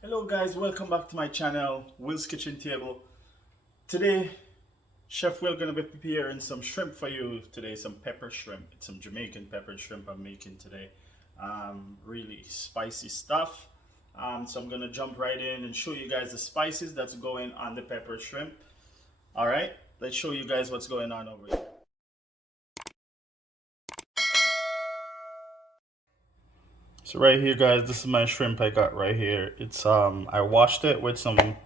Hello guys, welcome back to my channel, Will's Kitchen Table. Today, Chef Will gonna be preparing some shrimp for you today, some pepper shrimp. It's some Jamaican peppered shrimp I'm making today. Really spicy stuff. So I'm gonna jump right in and show you guys the spices that's going on the peppered shrimp. Alright, let's show you guys what's going on over here. So right here guys, this is my shrimp I got right here. It's I washed it with some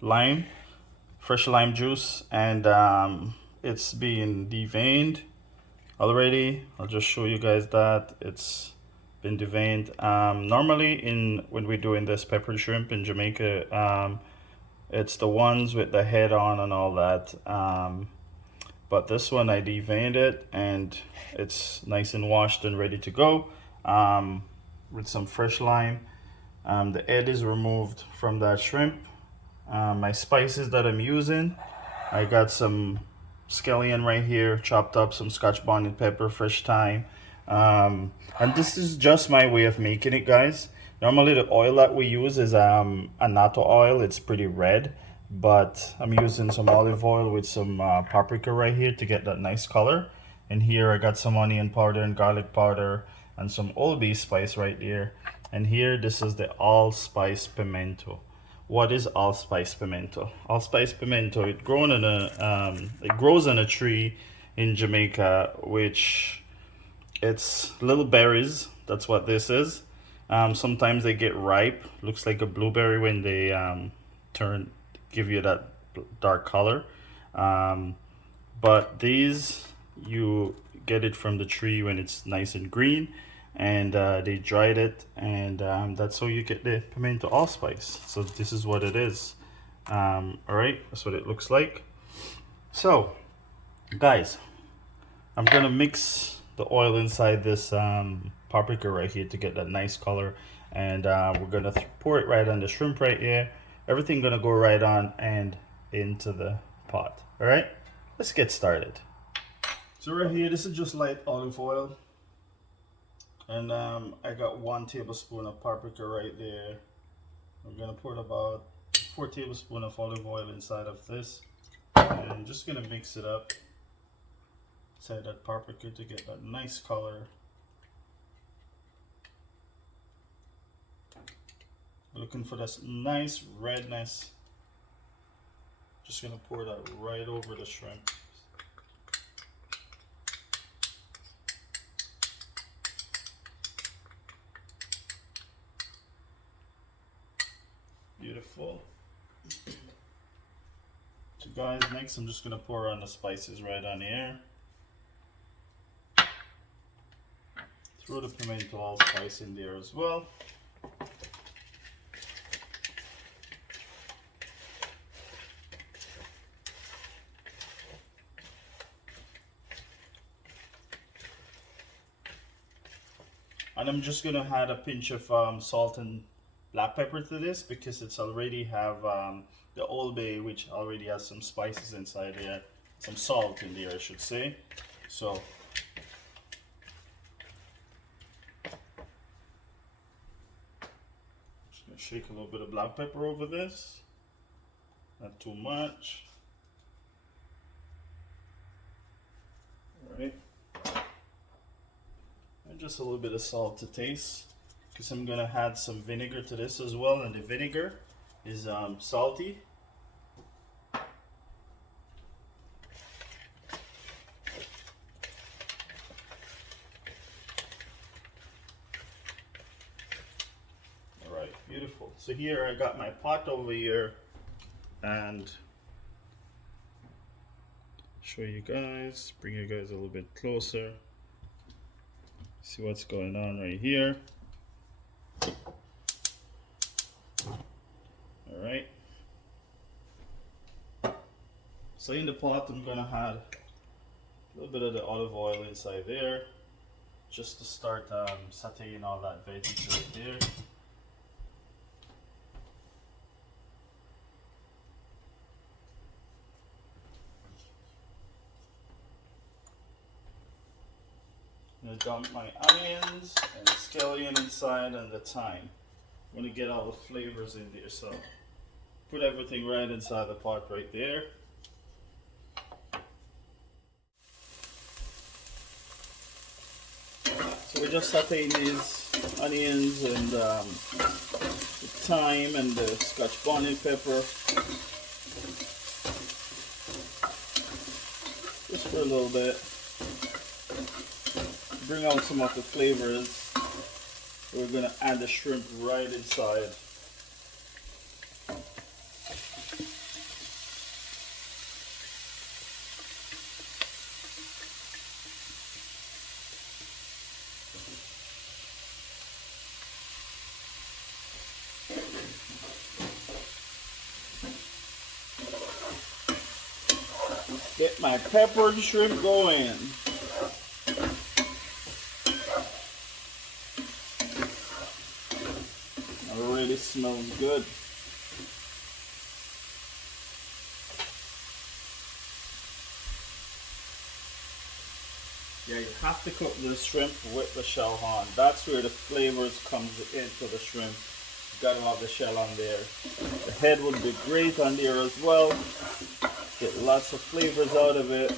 lime, fresh lime juice, and it's being deveined already. I'll just show you guys that it's been deveined. Normally when we're doing this pepper shrimp in Jamaica, it's the ones with the head on and all that. But this one I deveined it and it's nice and washed and ready to go. With some fresh lime. The head is removed from that shrimp. My spices that I'm using, I got some scallion right here, chopped up, some scotch bonnet pepper, fresh thyme. And this is just my way of making it, guys. Normally the oil that we use is annatto oil. It's pretty red, but I'm using some olive oil with some paprika right here to get that nice color. And here I got some onion powder and garlic powder and some Old Bay spice right there. And here, this is the allspice pimento. What is allspice pimento? Allspice pimento, it grows on a tree in Jamaica, which it's little berries. That's what this is. Sometimes they get ripe. Looks like a blueberry when they give you that dark color. But these, you get it from the tree when it's nice and green, and they dried it, and that's how you get the pimento allspice. So this is what it is. All right, that's what it looks like. So guys, I'm gonna mix the oil inside this paprika right here to get that nice color, and we're gonna pour it right on the shrimp right here. Everything gonna go right on and into the pot. All right, let's get started. So right here, this is just light olive oil, and I got 1 tablespoon of paprika right there. I'm gonna put about 4 tablespoons of olive oil inside of this, and I'm just gonna mix it up inside that paprika to get that nice color. Looking for this nice redness. Just gonna pour that right over the shrimp. Beautiful. So guys, next I'm just gonna pour on the spices right on here. Throw the pimento allspice in there as well. And I'm just gonna add a pinch of salt and black pepper to this because it's already have the Old Bay, which already has some spices inside there, some salt in there I should say. So just gonna shake a little bit of black pepper over this, not too much. All right, and just a little bit of salt to taste, because I'm gonna add some vinegar to this as well, and the vinegar is salty. All right, beautiful. So here I got my pot over here, and show you guys, bring you guys a little bit closer. See what's going on right here. All right. So in the pot, I'm gonna add a little bit of the olive oil inside there, just to start sauteing all that veggies right there. I'm gonna dump my onions and scallion inside and the thyme. Want to get all the flavors in there, so put everything right inside the pot right there. So we're just sauteing these onions and the thyme and the Scotch bonnet pepper just for a little bit. Bring out some of the flavors. We're gonna add the shrimp right inside. Get my peppered shrimp going. Already smells good. Yeah, you have to cook the shrimp with the shell on. That's where the flavors comes into the shrimp. You gotta have the shell on there. The head would be great on there as well. Get lots of flavors out of it.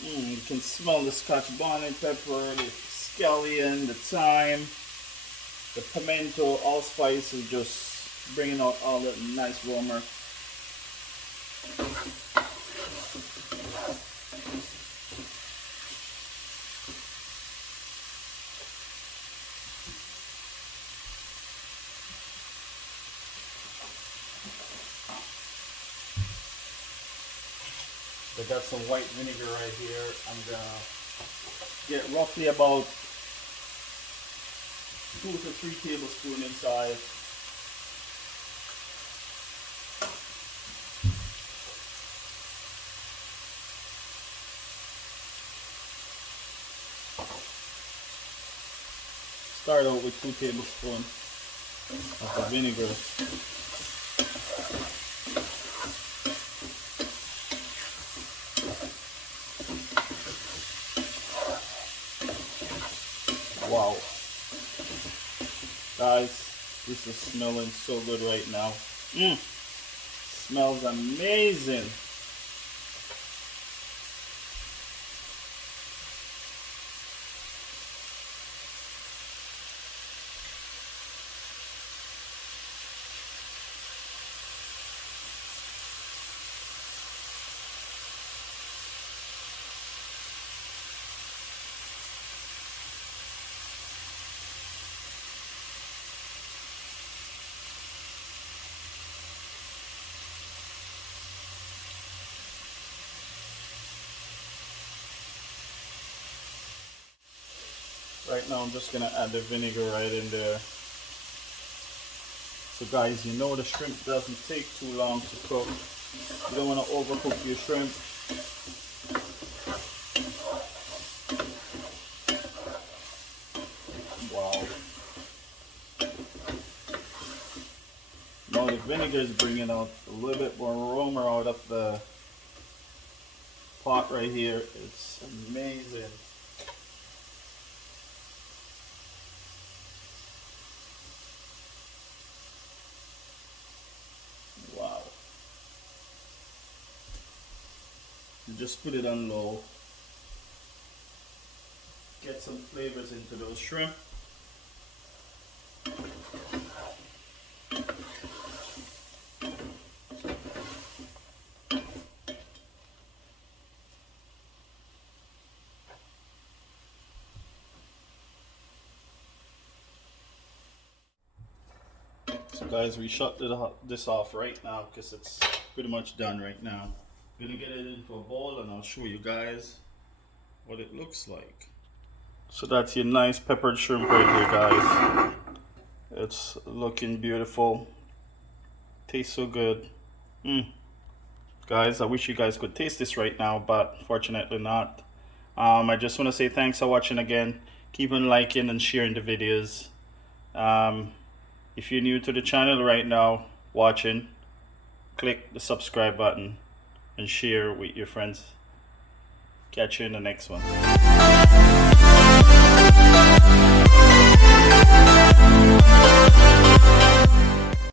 You can smell the Scotch bonnet pepper, the scallion, the thyme, the pimento, allspice is just bringing out all that nice aroma. I got some white vinegar right here. I'm gonna get roughly about 2 to 3 tablespoons inside. Start out with 2 tablespoons of the vinegar. Wow. Guys, this is smelling so good right now. Smells amazing. Right now I'm just gonna add the vinegar right in there. So guys, you know the shrimp doesn't take too long to cook. You don't want to overcook your shrimp. Wow. Now the vinegar is bringing out a little bit more aroma out of the pot right here. It's amazing. Wow. You just put it on low. Get some flavors into those shrimp. So guys, we shut this off right now because it's pretty much done right now. I'm gonna get it into a bowl and I'll show you guys what it looks like. So that's your nice peppered shrimp right here, guys. It's looking beautiful. Tastes so good. Guys, I wish you guys could taste this right now, but fortunately not. I just want to say thanks for watching again. Keep on liking and sharing the videos. If you're new to the channel right now, watching, click the subscribe button and share with your friends. Catch you in the next one.